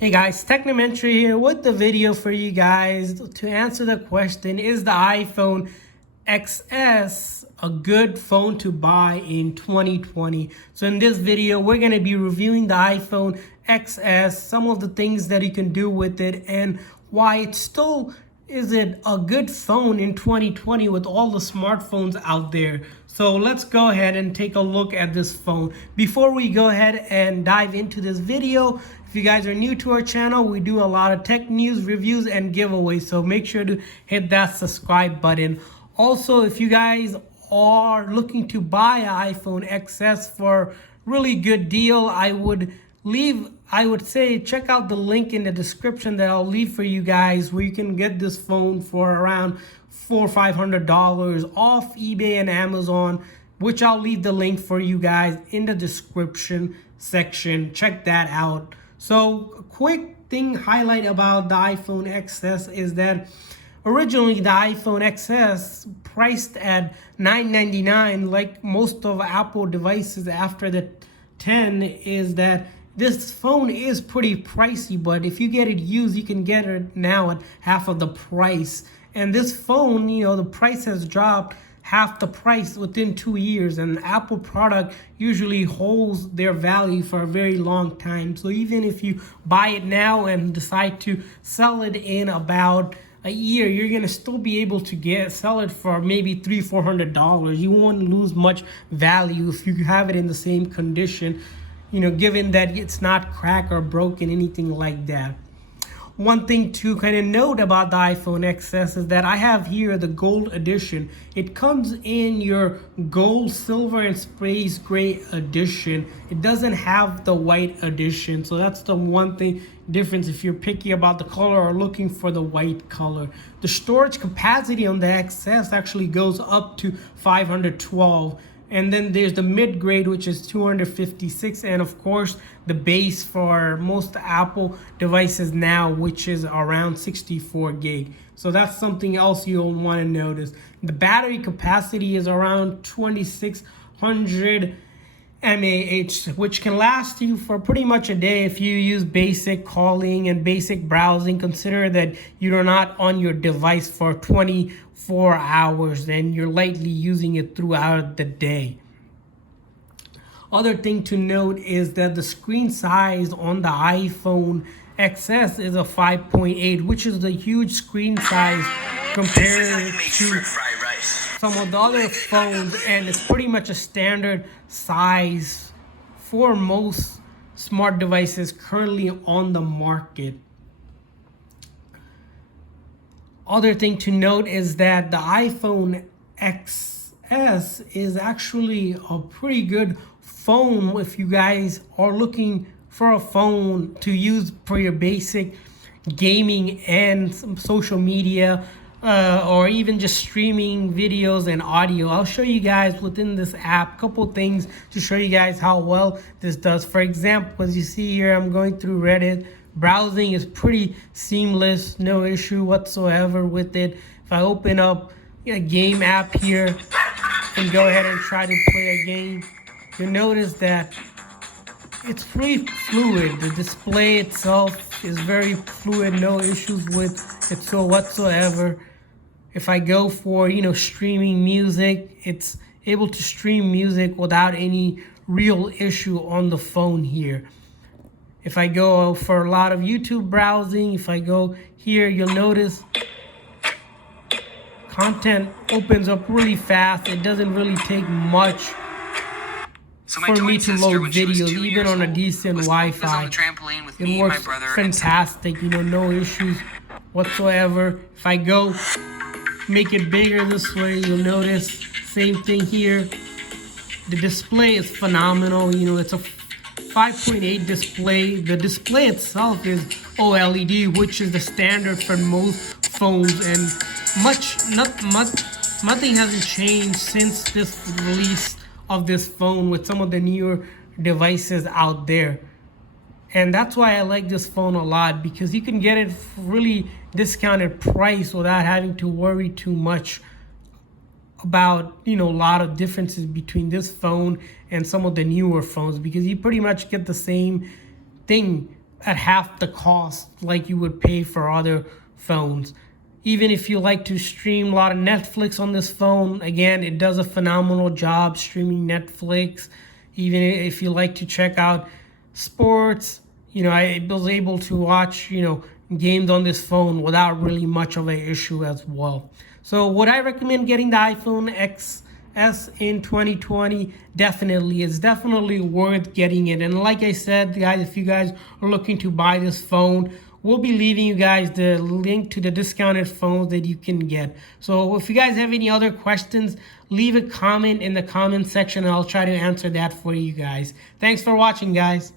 Hey guys, Technomentary here with the video for you guys to answer the question, is the iPhone XS a good phone to buy in 2020? So in this video, we're going to be reviewing the iPhone XS, some of the things that you can do with it, and why it still is it a good phone in 2020 with all the smartphones out there. So let's go ahead and take a look at this phone. Before we go ahead and dive into this video, if you guys are new to our channel, we do a lot of tech news, reviews, and giveaways. So make sure to hit that subscribe button. Also, if you guys are looking to buy an iPhone XS for really good deal, I would say check out the link in the description that I'll leave for you guys, where you can get this phone for around $400 or $500 off eBay and Amazon, which I'll leave the link for you guys in the description section. Check that out. So a quick thing highlight about the iPhone XS is that originally the iPhone XS priced at $999, like most of Apple devices after the 10, is that this phone is pretty pricey, but if you get it used, you can get it now at half of the price. And this phone, the price has dropped half the price within 2 years, and Apple product usually holds their value for a very long time. So even if you buy it now and decide to sell it in about a year, you're gonna still be able to sell it for maybe $300-400. You won't lose much value if you have it in the same condition, given that it's not cracked or broken, anything like that. One thing to kind of note about the iPhone XS is that I have here the gold edition. It comes in your gold, silver, and space gray edition. It doesn't have the white edition. So that's the one thing difference if you're picky about the color or looking for the white color. The storage capacity on the XS actually goes up to 512. And then there's the mid-grade, which is 256, and of course the base for most Apple devices now, which is around 64 gig. So that's something else you'll want to notice. The battery capacity is around 2600 mAh, which can last you for pretty much a day if you use basic calling and basic browsing. Consider that you're not on your device for 24 hours and you're lightly using it throughout the day. Other thing to note is that the screen size on the iPhone XS is a 5.8, which is a huge screen size compared to some of the other phones, and it's pretty much a standard size for most smart devices currently on the market. Other thing to note is that the iPhone XS is actually a pretty good phone if you guys are looking for a phone to use for your basic gaming and some social media, or even just streaming videos and audio. I'll show you guys within this app a couple things to show you guys how well this does. For example, as you see here, I'm going through Reddit. Browsing is pretty seamless, no issue whatsoever with it. If I open up a game app here and go ahead and try to play a game, you'll notice that it's pretty fluid. The display itself is very fluid, no issues with it whatsoever. If I go for, streaming music, it's able to stream music without any real issue on the phone here. If I go for a lot of YouTube browsing, if I go here, you'll notice content opens up really fast. It doesn't really take much for me to load videos, even on a decent Wi-Fi. It works fantastic, no issues whatsoever. If I go make it bigger this way, you'll notice same thing here. The display is phenomenal. It's a 5.8 display. The display itself is OLED, which is the standard for most phones, and nothing hasn't changed since this release of this phone with some of the newer devices out there. And that's why I like this phone a lot, because you can get it for really discounted price without having to worry too much about a lot of differences between this phone and some of the newer phones, because you pretty much get the same thing at half the cost like you would pay for other phones. Even if you like to stream a lot of Netflix on this phone, again, it does a phenomenal job streaming Netflix. Even if you like to check out sports, I was able to watch, games on this phone without really much of an issue as well. So would I recommend getting the iPhone XS in 2020? Definitely. It's definitely worth getting it. And like I said, guys, if you guys are looking to buy this phone, we'll be leaving you guys the link to the discounted phones that you can get. So if you guys have any other questions, leave a comment in the comment section and I'll try to answer that for you guys. Thanks for watching, guys.